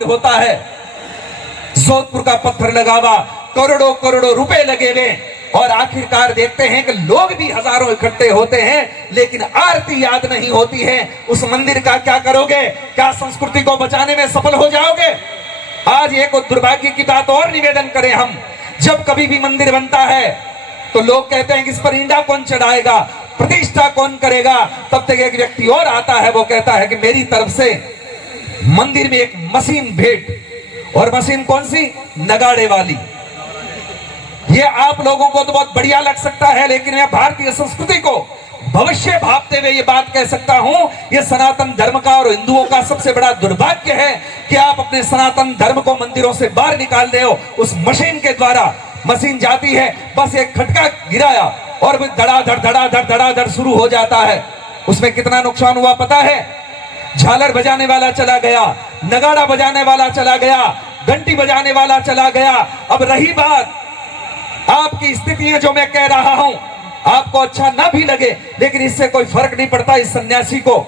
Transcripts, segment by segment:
होता है। जोधपुर का पत्थर लगावा, करोड़ों करोड़ों रुपए लगे हुए और आखिरकार देखते हैं कि लोग भी हजारों इकट्ठे होते हैं, लेकिन आरती याद नहीं होती है। उस मंदिर का क्या करोगे? क्या संस्कृति को बचाने में सफल हो जाओगे? आज एक दुर्भाग्य की बात और निवेदन करें हम, जब कभी भी मंदिर बनता है तो लोग कहते हैं कि इस पर ईंटा कौन चढ़ाएगा, प्रतिष्ठा कौन करेगा। तब तक एक व्यक्ति और आता है, वो कहता है कि मेरी तरफ से मंदिर में एक मशीन भेंट। और मशीन कौन सी? नगाड़े वाली। ये आप लोगों को तो बहुत बढ़िया लग सकता है, लेकिन मैं भारतीय संस्कृति को भविष्य भापते हुए ये बात कह सकता हूं, ये सनातन धर्म का और हिंदुओं का सबसे बड़ा दुर्भाग्य है कि आप अपने सनातन धर्म को मंदिरों से बाहर निकाल रहे हो उस मशीन के द्वारा। मशीन जाती है, बस एक खटका गिराया और धड़ाधड़ धड़ाधड़ धड़ाधड़ शुरू हो जाता है। उसमें कितना नुकसान हुआ पता है? झालर बजाने वाला चला गया, नगाड़ा बजाने वाला चला गया, घंटी बजाने वाला चला गया। अब रही बात आपकी स्थितियां जो मैं कह रहा हूं, आपको अच्छा ना भी लगे, लेकिन इससे कोई फर्क नहीं पड़ता इस सन्यासी को,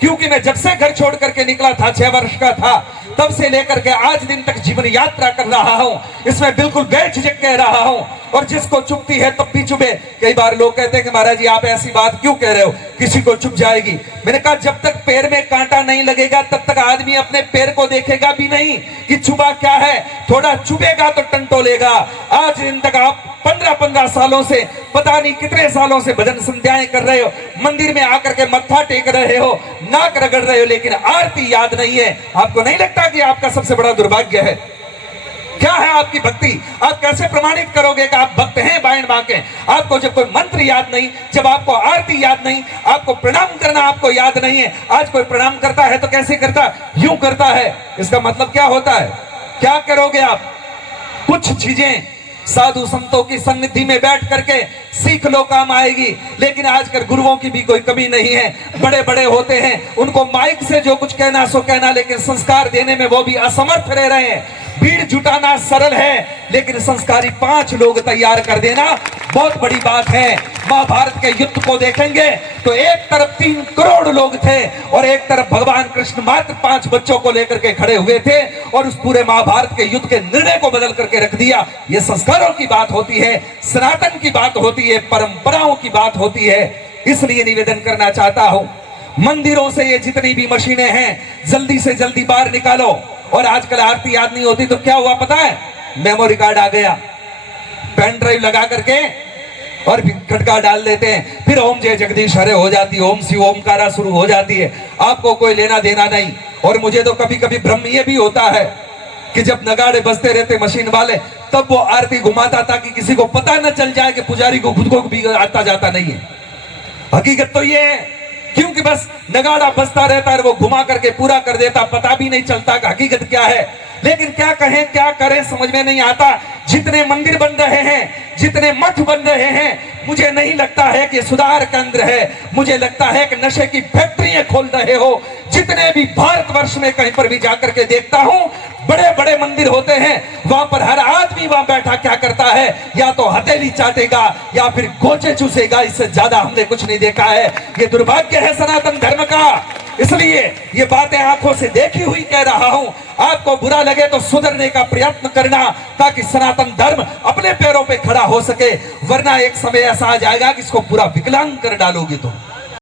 क्योंकि मैं जब से घर छोड़ करके निकला था, 6 वर्ष का था, तब से लेकर के आज दिन तक जीवन यात्रा कर रहा हूं। इसमें बिल्कुल बेझिझक कह रहा हूं, और जिसको चुभती है तब भी चुभे। कई बार लोग कहते हैं कि महाराज जी आप ऐसी बात क्यों कह रहे हो, किसी को चुभ जाएगी। मैंने कहा जब तक पैर में कांटा नहीं लगेगा तब तक आदमी अपने पैर को देखेगा भी नहीं कि चुभा क्या है। थोड़ा चुभेगा तो टंटोलेगा। आज दिन तक आप 15-15 सालों से, पता नहीं कितने सालों से भजन संध्याएं कर रहे हो, मंदिर में आकर के मत्था टेक रहे हो, नाक रगड़ रहे हो, लेकिन आरती याद नहीं है। आपको नहीं लगता कि आपका सबसे बड़ा दुर्भाग्य है? क्या है आपकी भक्ति? आप कैसे प्रमाणित करोगे कि आप भक्त हैं बाएं बांके? आपको जब कोई मंत्र याद नहीं, जब आपको आरती याद नहीं, आपको प्रणाम करना आपको याद नहीं है। आज कोई प्रणाम करता है तो कैसे करता? यूं करता है। इसका मतलब क्या होता है? क्या करोगे आप? कुछ चीजें साधु संतों की सन्निधि में बैठ करके सीख लो, काम आएगी। लेकिन आजकल गुरुओं की भी कोई कमी नहीं है। बड़े बड़े होते हैं, उनको माइक से जो कुछ कहना सो कहना, लेकिन संस्कार देने में वो भी असमर्थ रह रहे हैं। भीड़ जुटाना सरल है, लेकिन संस्कारी 5 लोग तैयार कर देना बहुत बड़ी बात है। महाभारत के युद्ध को देखेंगे तो एक तरफ 3 करोड़ लोग थे और एक तरफ भगवान कृष्ण मात्र 5 बच्चों को लेकर के खड़े हुए थे, और उस पूरे महाभारत के युद्ध के निर्णय को बदल करके रख दिया। ये संस्कारों की बात होती है, सनातन की बात होती है, परंपराओं की बात होती है। इसलिए निवेदन करना चाहता हूं, मंदिरों से ये जितनी भी मशीनें हैं जल्दी से जल्दी बाहर निकालो। और आजकल आरती याद नहीं होती तो क्या हुआ पता है? मेमोरी कार्ड आ गया, पेन ड्राइव लगा करके और खटका डाल देते हैं, फिर ओम जय जगदीश हरे हो जाती है, ओम शिव ओमकारा शुरू हो जाती है। आपको कोई लेना देना नहीं। और मुझे तो कभी कभी भ्रम ये भी होता है कि जब नगाड़े बजते रहते मशीन वाले, तब वो आरती घुमाता ताकि किसी को पता न चल जाए कि पुजारी को खुद को भी आता जाता नहीं है। हकीकत तो ये है, क्योंकि बस नगाड़ा बजता रहता है, वो घुमा करके पूरा कर देता, पता भी नहीं चलता कि हकीकत क्या है। लेकिन क्या कहें क्या करें समझ में नहीं आता। जितने मंदिर बन रहे हैं, जितने मठ बन रहे हैं, मुझे नहीं लगता है कि सुधार केंद्र है। मुझे लगता है कि नशे की फैक्ट्रियां खोल रहे हो। जितने भी भारतवर्ष में कहीं पर भी जाकर के देखता हूं, बड़े बड़े मंदिर होते हैं, वहां पर हर आदमी वहां बैठा क्या करता है? या तो हथेली चाटेगा या फिर गोचे चूसेगा। इससे ज्यादा हमने कुछ नहीं देखा है। ये दुर्भाग्य है सनातन धर्म का। इसलिए ये बातें आंखों से देखी हुई कह रहा हूं। आपको बुरा लगे तो सुधरने का प्रयत्न करना, ताकि सनातन धर्म अपने पैरों पे खड़ा हो सके, वरना एक समय ऐसा आ जाएगा कि इसको पूरा विकलांग कर डालोगे तुम।